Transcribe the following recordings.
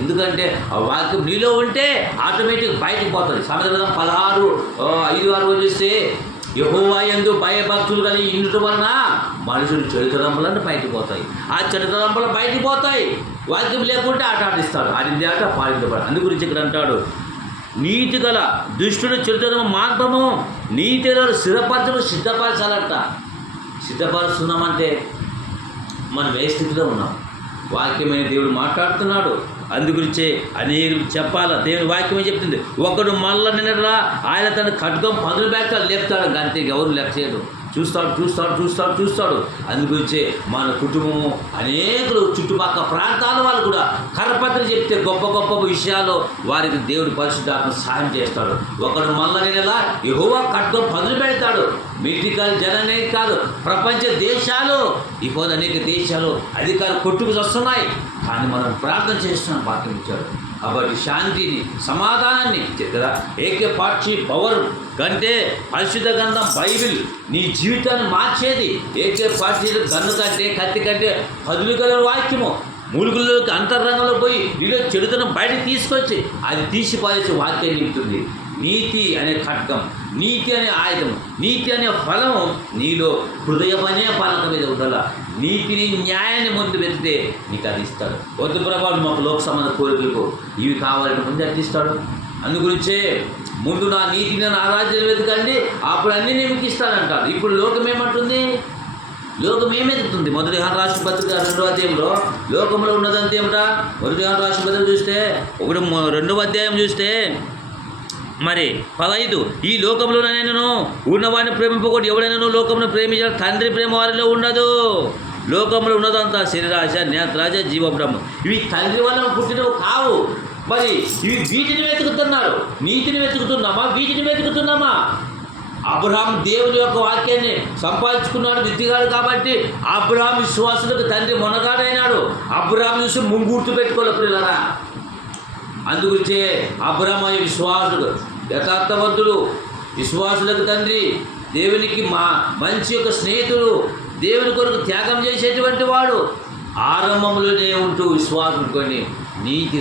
ఎందుకంటే ఆ వాక్యం నీలో ఉంటే ఆటోమేటిక్ బయటకు పోతుంది. సామెతల 16:5-6 చూస్తే యెహోవా యందు భయభక్తులు కలిగి ఇండుట వలన మనుషులు చెడుతలంపులను బయటకు పోతాయి. ఆ చెడుతలంపులు బయటకు పోతాయి. వాక్యం లేకుంటే ఆట ఆడిస్తాడు. ఆడింది ఆట పాడించబడి. అందు గురించి ఇక్కడ అంటాడు, నీతి గల దుష్టుడు చెడుతనం మార్గము, నీతి గల స్థిరపరచడం సిద్ధపరచాలంట. సిద్ధపరుస్తున్నామంటే మనం ఏ స్థితిలో ఉన్నాం? వాక్యమైన దేవుడు మాట్లాడుతున్నాడు. అందుగురించే అనేకులు చెప్పాలా. దేవుని వాక్యమే చెప్తుంది, ఒకడు మళ్ళా నిన్నట్లా ఆయన తన ఖడ్గం పదులు బెట్టాలి లేపుతాడు, అంతే ఎవరు లెక్క చేయడు. చూస్తాడు. అందుగురించే మన కుటుంబము అనేకులు చుట్టుపక్కల ప్రాంతాల వాళ్ళు కూడా కరపత్ర చెప్తే గొప్ప గొప్ప విషయాలు వారికి దేవుడి పరిశుద్ధాత్మ సహాయం చేస్తాడు. ఒకడు మళ్ళా యెహోవా ఖడ్గం పదులు పెడతాడు. మిటికల్ జననే కాదు, ప్రపంచ దేశాలు ఇప్పుడు అనేక దేశాలు అధికారులు కొట్టుకు వస్తున్నాయి. కానీ మనం ప్రార్థన చేస్తున్నాం, వాక్యం ఇచ్చాడు. కాబట్టి శాంతిని, సమాధానాన్ని కదా ఏకే పార్టీ పవర్ కంటే పరిశుద్ధ గ్రంథం బైబిల్ నీ జీవితాన్ని మార్చేది. ఏకే పార్టీ గన్ను కంటే, కత్తి కంటే పదులు గల వాక్యము మూలుగుల్లోకి అంతరంగంలో పోయి నీలో చెడుతనం బయటకు తీసుకొచ్చి అది తీసిపారేసి వాక్యం నింపుతుంది. నీతి అనే ఖడ్గం, నీతి అనే ఆయుధం, నీతి అనే ఫలము నీలో హృదయమనే పాలక మీద ఉండాల. నీతిని, న్యాయాన్ని ముందు వెతితే నీకు అది ఇస్తాడు. వద్దు ప్రభావం మాకు లోక సంబంధ కోరికలకు ఇవి కావాలని ముందు అందిస్తాడు. అందుగురించే ముందు నా నీతిని, నా రాజ్యాన్ని వెతకండి, అప్పుడు అన్నీ నేను ఇస్తానంటాడు. ఇప్పుడు లోకం ఏమంటుంది? లోకం ఏమెదుగుతుంది? మొదటి యోహాను రాసిన పత్రిక 2వ అధ్యాయంలో లోకంలో ఉన్నదంతా ఏమిటా? మొదటి యోహాను రాసిన పత్రిక చూస్తే 2వ అధ్యాయం చూస్తే మరి 15, ఈ లోకంలోనైనాను ఉన్నవాడిని ప్రేమింపకూడదు, ఎవడైనా లోకంలో ప్రేమించాలి, తండ్రి ప్రేమ వారిలో ఉండదు. లోకంలో ఉన్నదంతా శరీరాశ, నేత్రాశ, జీవబ్రహ్మ, ఇవి తండ్రి వల్ల పుట్టినవి కావు. మరి ఇవి వీటిని వెతుకుతున్నారు. నీతిని వెతుకుతున్నామా? వీటిని వెతుకుతున్నామా? అబ్రహాం దేవుని యొక్క వాక్యాన్ని సంపాదించుకున్నాడు, విత్తిగాడు. కాబట్టి అబ్రహాం విశ్వాసులకు తండ్రి మొనగాడైనాడు. అబ్రహాం చూసి ముంగూర్తు పెట్టుకోవాలి పిల్లరా. అందుగురించే అబ్రహాము విశ్వాసుడు, యథార్థవంతుడు, విశ్వాసులకు తండ్రి, దేవునికి మంచి యొక్క స్నేహితుడు, దేవుని కొరకు త్యాగం చేసేటువంటి వాడు. ఆరంభంలోనే ఉంటూ విశ్వాసుడు కొన్ని నీతి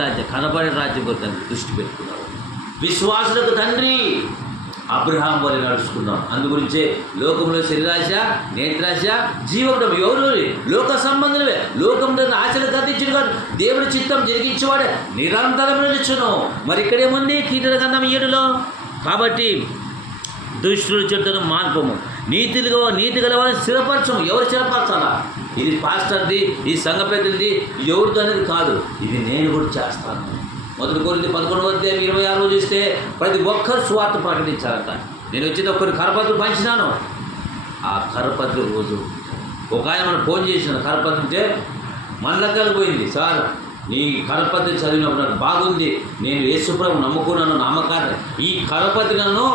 రాజ్యం కనబడే రాజ్యం కొరకు దృష్టి పెట్టుకున్నాడు. విశ్వాసులకు తండ్రి అబ్రహాం వల్ల నడుచుకున్నాం. అందుగురించే లోకంలో శరీరాశ, నేత్రాశ, జీవనం ఎవరు లోక సంబంధులే. లోకంలో ఆశలు గతించుడు కాదు, దేవుడి చిత్తం జరిగించేవాడే నిరంతరం నిలుచును. మరి ఇక్కడేముంది? కీర్తన గ్రంథం 7లో. కాబట్టి దుష్టులు చెడుతనం మార్పము, నీతి గలవారిని స్థిరపరచము. ఎవరు స్థిరపరచాలా? ఇది పాస్టర్ది, ఈ సంఘ పెద్దది, ఎవరితో అనేది కాదు. ఇది నేను కూడా చేస్తాను. మొదటి కొరింథీ 11వ అధ్యాయం 26 చూస్తే ప్రతి ఒక్కరు స్వార్థ ప్రకటించాలంట. నేను వచ్చిన ఒక్కరి కరపత్రం పంచినాను. ఆ కరపత్ర రోజు ఒక ఆయన మనం ఫోన్ చేసిన కరపత్రం ఉంటే మనలక్కలు పోయింది. సార్ నీ కరపత్రి చదివినప్పుడు నాకు బాగుంది, నేను యేసుప్రభు నమ్ముకున్నాను, నమ్మకాన్ని ఈ కరపత్రి నన్ను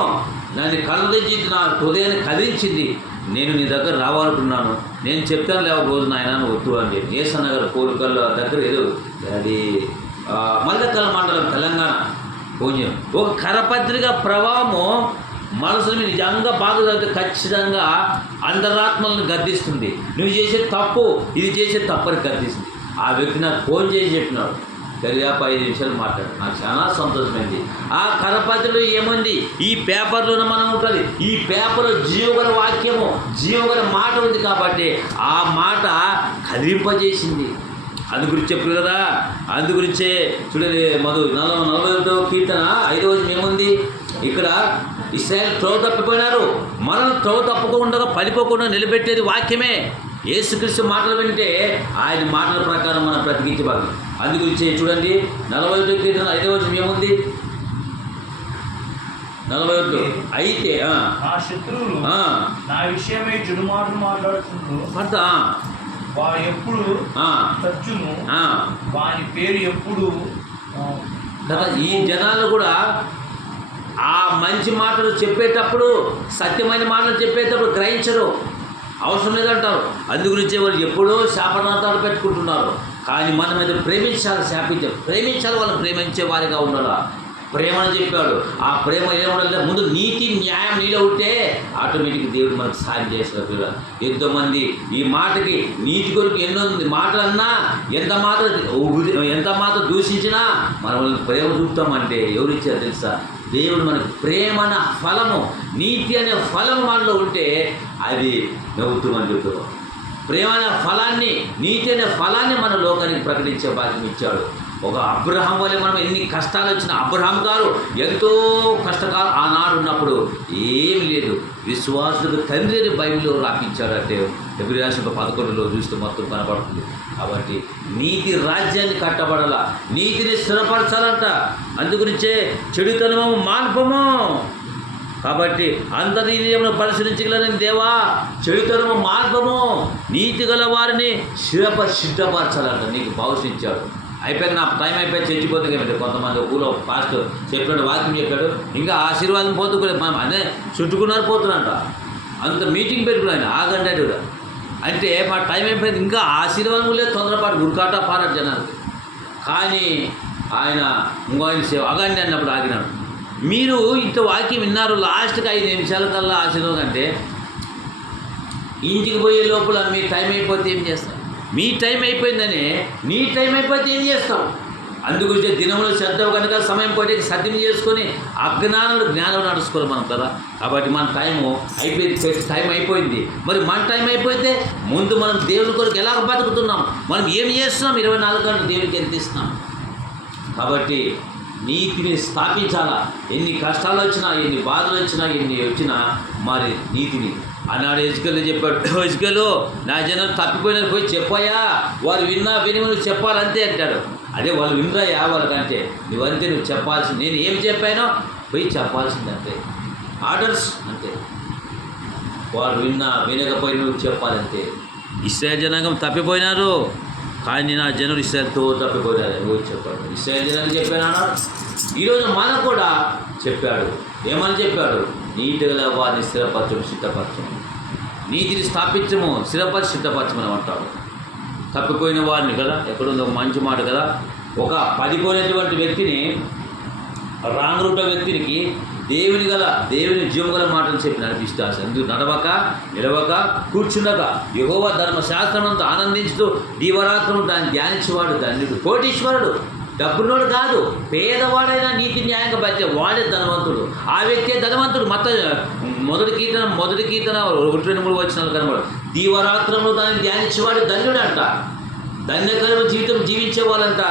కలదించి నా హృదయాన్ని కదిలించింది. నేను నీ దగ్గర రావాలనుకున్నాను, నేను చెప్తాను లేవ రోజు నాయన వద్దు అని చెప్పి ఏసనగర్ కోరికల దగ్గర ఏదో అది మల్లకల్ మండలం తెలంగాణ కొంచెం ఒక కరపత్రిక ప్రభావము మనసుని నిజంగా బాగా చదివితే ఖచ్చితంగా అంతరాత్మలను గద్దిస్తుంది. నువ్వు చేసే తప్పు, ఇది చేసే తప్పని గద్దిస్తుంది. ఆ వ్యక్తి నాకు ఫోన్ చేసి చెప్పినాడు, దర్యాపు 5 నిమిషాలు మాట్లాడు. నాకు చాలా సంతోషమైంది. ఆ కరపత్రిలో ఏముంది? ఈ పేపర్లోనే మనం ఉంటుంది. ఈ పేపర్లో జీవగల వాక్యము, జీవగల మాట ఉంది. కాబట్టి ఆ మాట కదిలింపజేసింది. అందుగురించి చెప్పు కదా. అందుగురించే చూడండి, 41వ కీర్తన 5వ వచనం ఏముంది? ఇక్కడ ఇశ్రాయేలు త్రోవ తప్పిపోయినారు, మనం త్రోవ తప్పకుండా పడిపోకుండా నిలబెట్టేది వాక్యమే. యేసుక్రీస్తు మాటలు వింటే ఆయన మాటల ప్రకారం మనం బ్రతికించబడి. అందుగురించి చూడండి 41వ కీర్తన 5వ వచనం ఏముంది? 41 అయితే నా శత్రువులు నా విషయమై చెడు మాటలు మాట్లాడుతుండ్రు, వాడు ఎప్పుడు చచ్చును, వాని పేరు ఎప్పుడు కదా. ఈ జనాలు కూడా ఆ మంచి మాటలు చెప్పేటప్పుడు, సత్యమైన మాటలు చెప్పేటప్పుడు గ్రహించరు, అవసరం లేదంటారు. అందుగురించి వాళ్ళు ఎప్పుడో శాపనార్థాలు పెట్టుకుంటున్నారు. కానీ మనం అయితే ప్రేమించాలి, శాపించాలి, వాళ్ళని ప్రేమించే వారిగా ఉండాలా. ప్రేమను చెప్పాడు. ఆ ప్రేమ ఏముండాలంటే ముందు నీతి న్యాయం నీలో ఉంటే ఆటోమేటిక్ దేవుడు మనకు సాయం చేస్తారు. ఎంతోమంది ఈ మాటకి నీతి కొరకు ఎన్నో మాటలన్నా ఎంత మాత్రం దూషించినా మనం ప్రేమ చూపుతామంటే ఎవరు ఇచ్చారు తెలుసా? దేవుడు మనకు ప్రేమ అనే ఫలము, నీతి అనే ఫలము మనలో ఉంటే అది నవ్వుతామని చెప్తాం. ప్రేమ అనే ఫలాన్ని, నీతి అనే ఫలాన్ని మన లోకానికి ప్రకటించే భాగ్యం ఇచ్చాడు. ఒక అబ్రహాం వల్ల మనం ఎన్ని కష్టాలు వచ్చినా, అబ్రహాం గారు ఎంతో కష్టకాలం ఆనాడు ఉన్నప్పుడు ఏమి లేదు, విశ్వాసులకు తండ్రి అని బైబిల్లో రాపించాడంటే ఎబ్రీ రాసిన 11లో చూస్తే మొత్తం కనపడుతుంది. కాబట్టి నీతి రాజ్యాన్ని కట్టబడాల, నీతిని స్థిరపరచాలంట. అందుగురించే చెడుతనము మాన్పము. కాబట్టి అంతర్యమును పరిశీలించగలని దేవా, చెడుతనము మార్గము, నీతి గల వారిని సిద్ధపరచాలంట. నీకు భవిష్యించాడు. అయిపోయింది, నా టైం అయిపోయి చచ్చిపోతుంది కదా. కొంతమంది ఊళ్ళో పాస్టర్ చెప్పాడు, వాక్యం చెప్పాడు, ఇంకా ఆశీర్వాదం పోతుకోలేదు, మనం అదే చుట్టుకున్నారు పోతున్నంట. అంత మీటింగ్ పెట్టుకున్నాను ఆగండి కూడా అంటే మా టైం అయిపోయింది, ఇంకా ఆశీర్వాదం లేదు, తొందరపాటు గురికాట పారాడు జనానికి. కానీ ఆయన ఇంకో ఆయన సేవ ఆగండి అన్నప్పుడు ఆగినాడు. మీరు ఇంత వాక్యం విన్నారు, లాస్ట్కి 5 నిమిషాల కల్లా ఆశీర్వాదం అంటే ఇంటికి పోయే లోపల మీ టైం అయిపోతే ఏం చేస్తారు? మీ టైం అయిపోయిందని నీ టైం అయిపోతే ఏం చేస్తావు? అందుగురించి దినంలో శ్రద్ధ కనుక సమయం పోటీ సత్యం చేసుకొని అజ్ఞానులు జ్ఞానం నడుచుకోవాలి మనం కదా. కాబట్టి మన టైము అయిపోయింది, టైం అయిపోయింది. మరి మన టైం అయిపోతే ముందు మనం దేవుని కొరకు ఎలాగ బతుకుతున్నాం, మనం ఏం చేస్తున్నాం, 24 గంటలు దేవునికి ఎంత ఇస్తున్నాం. కాబట్టి నీతిని స్థాపించాలా. ఎన్ని కష్టాలు వచ్చినా, ఎన్ని బాధలు వచ్చినా, ఎన్ని వచ్చినా మరి నీతిని అన్నాడు. ఎజ్కేలు చెప్పాడు, ఎజ్కేలు నా జనాలు తప్పిపోయినారు పోయి చెప్పాయా, వారు విని నువ్వు చెప్పాలంతే అంటాడు. అదే వాళ్ళు వినరాయా వాళ్ళకంటే, నువ్వంతే నువ్వు చెప్పాల్సింది, నేను ఏం చెప్పానో పోయి చెప్పాల్సిందంతే. ఆర్డర్స్ అంతే. వారు వినకపోయి నువ్వు చెప్పాలంతే. ఇశ్రాయేలు జనాంగం తప్పిపోయినారు, కానీ నా జనులు ఇశ్రాయేలుతో తప్పిపోయినారు నువ్వు చెప్పాడు. ఇశ్రాయేలు జనాంగం చెప్పాను అన్నాడు. ఈరోజు మనకు కూడా చెప్పాడు. ఏమని చెప్పాడు? నీతిగా వారిని స్థిరపరచము, సిద్ధపరచము, నీతిని స్థాపించము, స్థిరపరిచి సిద్ధపరచమని అంటాడు. తప్పిపోయిన వారిని కదా, ఎక్కడుందో ఒక మంచి మాట కదా, ఒక పడిపోయినటువంటి వ్యక్తిని, రాంగ్ రూట్ వ్యక్తికి దేవుని జీవం గల మాటలు చెప్పి నడిపిస్తాడు. ఎందుకు నడవక, నిలవక, కూర్చుండక యెహోవా ధర్మశాస్త్రమంతా ఆనందించుతూ దీవరాత్రము దాన్ని ధ్యానించేవాడు ధన్యుడు. కోటీశ్వరుడు, డబ్బున్నోడు కాదు, పేదవాడైనా నీతి న్యాయంగా బతికే వాడే ధనవంతుడు. ఆ వ్యక్తే ధనవంతుడు. మొదటి కీర్తన 1-2-3 వచనాలు కనబడు. దీవరాత్రంలో దాన్ని ధ్యానించేవాడు ధన్యుడు అంట. ధన్యకరమైన జీవితం జీవించే వాళ్ళంట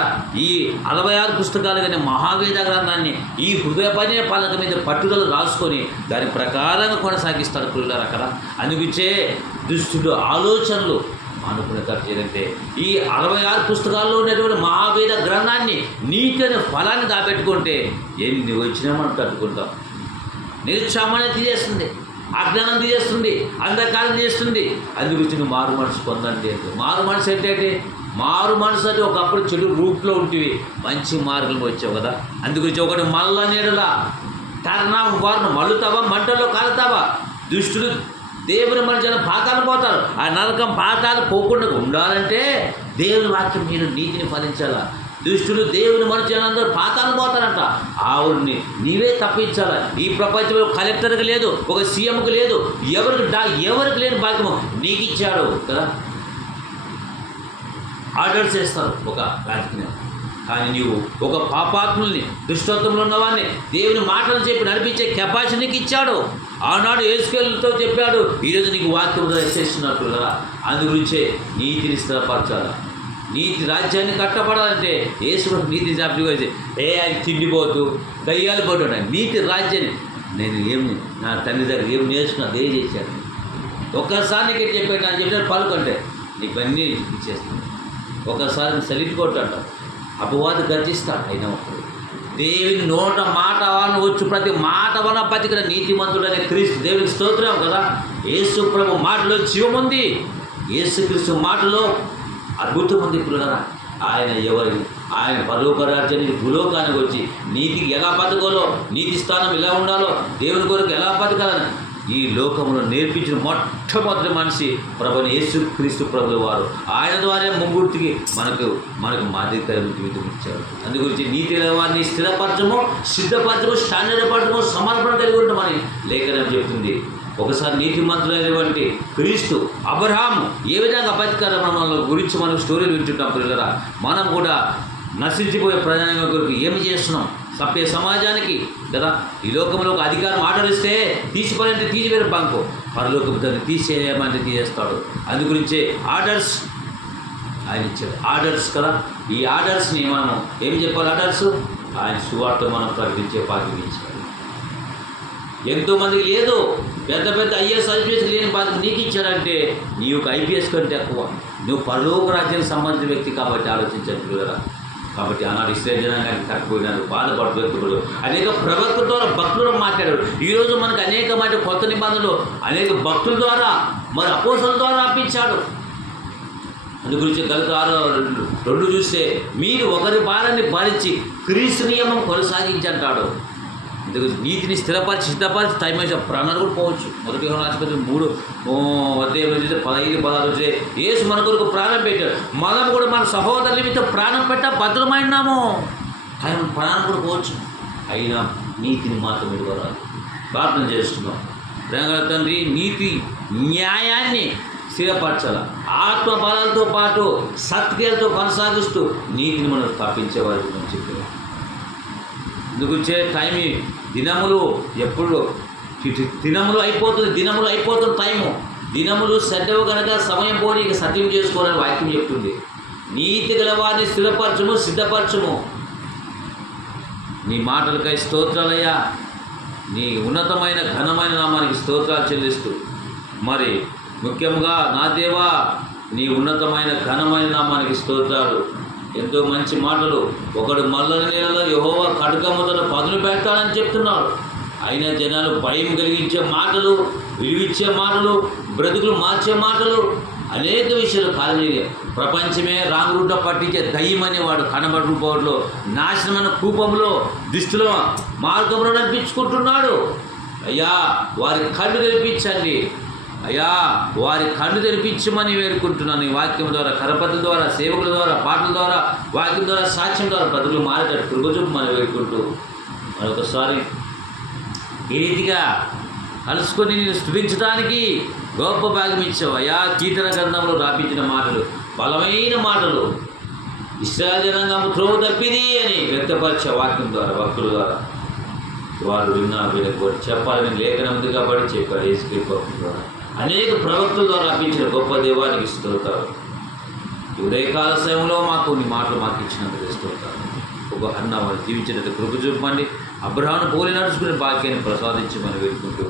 ఈ 46 పుస్తకాలు కానీ మహావేద గ్రంథాన్ని ఈ హృదయపనే పలక మీద పట్టుదల రాసుకొని దాని ప్రకారంగా కొనసాగిస్తారు పిల్లలు అక్కడ. అందుకే దుష్టుడు ఆలోచనలు అనుకునేటట్టు చేయంటే ఈ 66 పుస్తకాల్లో ఉన్నటువంటి మహావేద గ్రంథాన్ని నీతి అనే ఫలాన్ని దాపెట్టుకుంటే ఎన్ని వచ్చినా మనం తట్టుకుంటాం. నిరుత్సాహం తీసేస్తుంది, అజ్ఞానం తీసేస్తుంది, అంధకారం తీసేస్తుంది. అందుగురించి నువ్వు మారు మనసు పొందండి. మారు మనసు ఏంటంటే, మారు మనసు అంటే ఒకప్పుడు చెడు రూట్లో ఉంటివి, మంచి మార్గంలో వచ్చావు కదా. అందుగురించి ఒకటి మల్ల నీడలా టర్నాం వారిని మళ్ళుతావా, మంటల్లో కాలుతావా. దుష్టులు దేవుని మనుషులు పాతాలు పోతారు. ఆ నరకం పాతాలు పోకుండా ఉండాలంటే దేవుని వాక్యం మీరు నీతిని ఫలించాలా. దుష్టులు దేవుని మనుషులందరూ పాతాలు పోతారంట. ఆవిడ్ని నీవే తప్పించాలా. ఈ ప్రపంచంలో కలెక్టర్కి లేదు, ఒక సీఎంకి లేదు, ఎవరికి లేని భాగ్యము నీకు ఇచ్చాడు కదా. ఆర్డర్ చేస్తారు ఒక రాజకీయం, కానీ నీవు ఒక పాపాత్ముల్ని, దుష్టత్వంలో ఉన్నవాడిని దేవుని మాటలు చెప్పి నడిపించే కెపాసిటీ నీకు ఇచ్చాడు. ఆనాడు యేసుకేలుతో చెప్పాడు, ఈరోజు నీకు వాక్యం చేస్తున్నట్టు కదా. అందు గురించే నీతిని స్థిరపరచాలా. నీతి రాజ్యాన్ని కట్టబడాలంటే యేసు నీతి జాబి ఆయన తిండిపోతూ దయ్యాలు పోతూ నీతి రాజ్యాన్ని నేను నా తండ్రి దగ్గర ఏం నేర్చుకున్నా దయచేశాను. ఒక్కసారి నీకు చెప్పాడు, నాకు చెప్పాడు పలుకంటే నీకు అన్నీ ఇచ్చేస్తాను. ఒకసారి సెలిట్ కొట్టాడు, అపవాది గర్జిస్తాడు. అయినా దేవుని నోట మాట వచ్చు, ప్రతి మాట వల్ల బతికిన నీతిమంతుడనే క్రీస్తు దేవునికి స్తోత్రం కదా. యేసు ప్రభు మాటలో జీవముంది, యేసుక్రీస్తు మాటలో అద్భుతం ఉంది పిల్లరా. ఆయన పరలోక రాజ్యానికి భూలోకానికి వచ్చి నీతికి ఎలా బతకాలో, నీతి స్థానం ఎలా ఉండాలో, దేవుని కొరకు ఎలా బతకాలని ఈ లోకంలో నేర్పించిన మొట్టమొదటి మనిషి ప్రభుని యేసుక్రీస్తు ప్రభువు వారు. ఆయన ద్వారా ముంగుర్తికి మనకు మాదిరికరమైన జీవితం ఇచ్చారు. అందు గురించి నీతి వారిని స్థిరపరచము, సిద్ధపరచము, స్టాండర్డ్ పరచము, సమర్పణ కలిగి ఉంటామని లేఖనం చెప్తుంది. ఒకసారి నీతిమంతులైనటువంటి క్రీస్తు అబ్రహాము ఏ విధంగా బతికారో మనల గురించి మనం స్టోరీలు వింటుంటాం. పిల్లరా, మనం కూడా నశించిపోయే ప్రజానికం కొరకు ఏమి చేస్తున్నాం? సభ్య సమాజానికి కదా, ఈ లోకంలో ఒక అధికారం ఆర్డర్ ఇస్తే తీసిపోయాలంటే తీసివేరు బంకు, పరలోకపు దాన్ని తీసేయమంటే తీసేస్తాడు. అందు గురించే ఆర్డర్స్ ఆయన ఇచ్చాడు. ఆర్డర్స్ కదా, ఈ ఆర్డర్స్ని మనం ఏం చెప్పాలి? ఆర్డర్స్ ఆయన సువార్త మనం ప్రకటించే బాధ్యత ఇచ్చాడు. ఎంతోమందికి లేదు, పెద్ద పెద్ద ఐఏఎస్ ఐపీఎస్ లేని బాధ్యత నీకు ఇచ్చాడంటే నీ యొక్క ఐపీఎస్ కంటే ఎక్కువ నువ్వు పరలోక రాజ్యానికి సంబంధించిన వ్యక్తి కాబట్టి ఆలోచించండి కదా. కాబట్టి ఆనాడు ఇశ్రాయేలు జనాంగానికి కట్టుకుపోయినారు, బాధపడుతూ వ్యక్తులు అనేక ప్రవక్తల ద్వారా భక్తులు మాట్లాడారు. ఈరోజు మనకు అనేకమైన కొత్త నిబంధనలు అనేక భక్తుల ద్వారా మరి అపోస్తలుల ద్వారా అప్పించాడు. అందు గురించి గలతీ 6:2 చూస్తే మీరు ఒకరి భారాన్ని భరించి క్రీస్తు నియమం కొనసాగించంటాడు. అందుకు నీతిని స్థిరపరిచి సిద్ధపరిచి టైం వేసే ప్రాణాలు కూడా పోవచ్చు. 1 యోహాను రాసిన 3:15-16 యేసు మన కొరకు ప్రాణం పెట్టాడు. మనం కూడా మన సహోదరుల నిమిత్తం ప్రాణం పెట్టా భద్రమైనాము. టైం ప్రాణం కూడా పోవచ్చు. అయినా నీతిని మాత్రం విడవరాదు. ప్రార్థన చేస్తున్నాం. ప్రేమ తండ్రి, నీతి న్యాయాన్ని స్థిరపరచాల. ఆత్మ బలాలతో పాటు సత్క్రియలతో కొనసాగిస్తూ నీతిని మనం స్థాపించేవారికి మనం చెప్పారు. ఎందుకంటే టైం దినములు ఎప్పుడు దినములు అయిపోతుంది టైము. దినములు సెడ్డవు కనుక సమయం పోని ఇక సత్యం చేసుకోవాలని వాక్యం చెప్తుంది. నీతి గల వారిని స్థిరపరచము, సిద్ధపరచము. నీ మాటలకై స్తోత్రాలయ్యా. నీ ఉన్నతమైన ఘనమైన నామానికి స్తోత్రాలు చెల్లిస్తూ మరి ముఖ్యంగా నా దేవా నీ ఉన్నతమైన ఘనమైన నామానికి స్తోత్రాలు. ఎంతో మంచి మాటలు. ఒకడు మల్లని నీళ్ళలో యెహోవా ఖడ్గముతో పదును పెడతాడని చెప్తున్నాడు. అయినా జనాలు భయం కలిగించే మాటలు, విలువిచ్చే మాటలు, బ్రతుకులు మార్చే మాటలు, అనేక విషయాలు కాలనీ ప్రపంచమే రాంగ్ రూట్లో పట్టించే దయ్యం అనేవాడు కనబడు పోవడంలో నాశనమైన కూపంలో దుష్టుల మార్గంలో నడిపించుకుంటున్నాడు. అయ్యా వారి కళ్ళు తెరిపించండి. అయ్యా వారి కళ్ళు తెరిపించమని వేడుకుంటున్నాను. ఈ వాక్యం ద్వారా, కరపత్రుల ద్వారా, సేవకుల ద్వారా, పాటల ద్వారా, వాక్యం ద్వారా, సాక్ష్యం ద్వారా బ్రతుకులు మారేటట్టు కృపచూపమని వేడుకుంటూ మరొకసారి ఈ రీతిగా కలుసుకొని నేను స్తుతించడానికి గొప్ప భాగ్యం ఇచ్చావు. అయ్యా కీర్తన గ్రంథంలో రాపించిన మాటలు బలమైన మాటలు, ఇశ్రాయేలు జనాంగము త్రోవ తప్పిది అని వ్యక్తపరిచే వాక్యం ద్వారా భక్తుల ద్వారా వారు వీళ్ళకి చెప్పాలని లేఖనం ఉంది కాబట్టి చెప్పారు. యేసుక్రీస్తు భక్తుల ద్వారా అనేక ప్రవక్తల ద్వారా అర్పించిన గొప్ప దేవానికి స్తోత్రాలు. ఉదయకాల సమయంలో మాకు నీ మాటలు మాకు ఇచ్చినందుకు స్తోత్రాలు. ఒక అన్న వారు జీవించినట్టు కృప చూపండి. అబ్రహామును పోలి నడుచుకునే భాగ్యాన్ని ప్రసాదించమని వేడుకుంటూ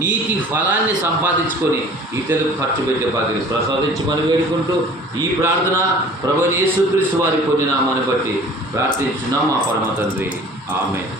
నీతి ఫలాన్ని సంపాదించుకొని ఇతరులకు ఖర్చు పెట్టే భాగ్యాన్ని ప్రసాదించమని వేడుకుంటూ ఈ ప్రార్థన ప్రభువైన యేసుక్రీస్తు వారి పుణ్యనామాన్ని బట్టి ప్రార్థించున్నాం మా పరమ తండ్రి. ఆమేన్.